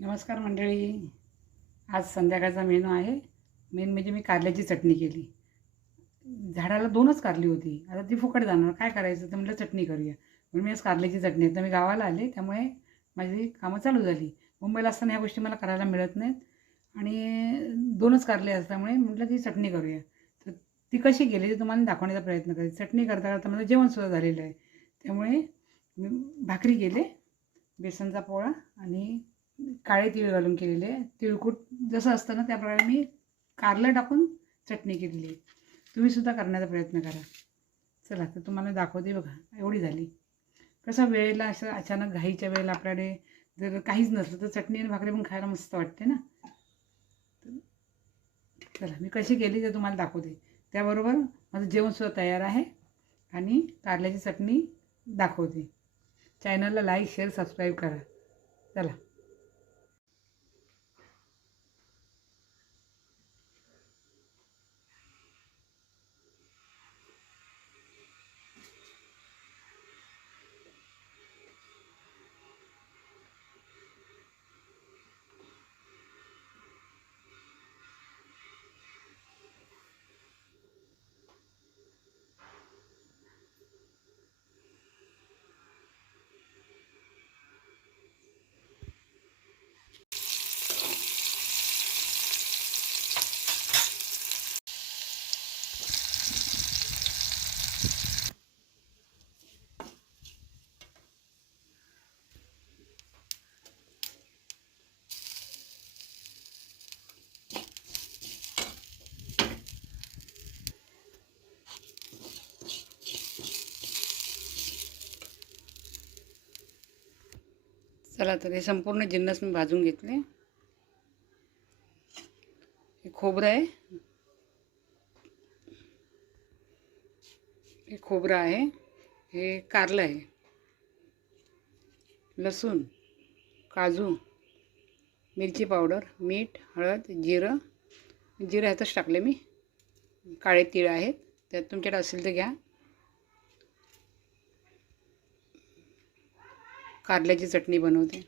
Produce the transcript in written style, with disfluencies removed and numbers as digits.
नमस्कार मंडळी. आज संध्याकाळचा मेनू आहे. मेन म्हणजे मी कारल्याची चटणी केली. झाडाला 2च कारली होती. आता ती फुकट जाणार, काय करायचं? तर म्हटलं चटणी करूया. म्हणून मी आज कारल्याची चटणी. आता मी गावाला आले, त्यामुळे माझी कामं चालू झाली. मुंबईला असताना ह्या गोष्टी मला करायला मिळत नाहीत आणि 2च कारले असल्यामुळे म्हटलं की चटणी करूया. तर ती कशी केली ते तुम्हाला दाखवण्याचा प्रयत्न करेन. चटणी करता करता माझं जेवणसुद्धा झालेलं आहे. त्यामुळे मी भाकरी केले, बेसनचा पोळा आणि काळे तीळ घालून केलेले. तिळकूट जसं असतं ना त्याप्रमाणे मी कारलं टाकून चटणी केलेली आहे. तुम्हीसुद्धा करण्याचा प्रयत्न करा. चला तर तुम्हाला दाखवते. बघा एवढी झाली. कसं वेळेला असं अचानक घाईच्या वेळेला आपल्याकडे जर काहीच नसलं तर चटणी आणि भाकरी पण खायला मस्त वाटते ना. चला मी कशी केली ते तुम्हाला दाखवते. त्याबरोबर माझं जेवणसुद्धा तयार आहे आणि कारल्याची चटणी दाखवते. चॅनलला लाईक शेअर सबस्क्राईब करा. चला. चला तर हे संपूर्ण जिन्नस मी भाजून घेतले. हे खोबरं आहे, हे खोबरं आहे, हे कारलं आहे, लसूण, काजू, मिरची पावडर, मीठ, हळद, जिरं ह्यातच टाकले मी. काळे तीळ आहेत, त्यात तुमच्याकडे असेल तर घ्या. कारल्याची चटणी बनवते.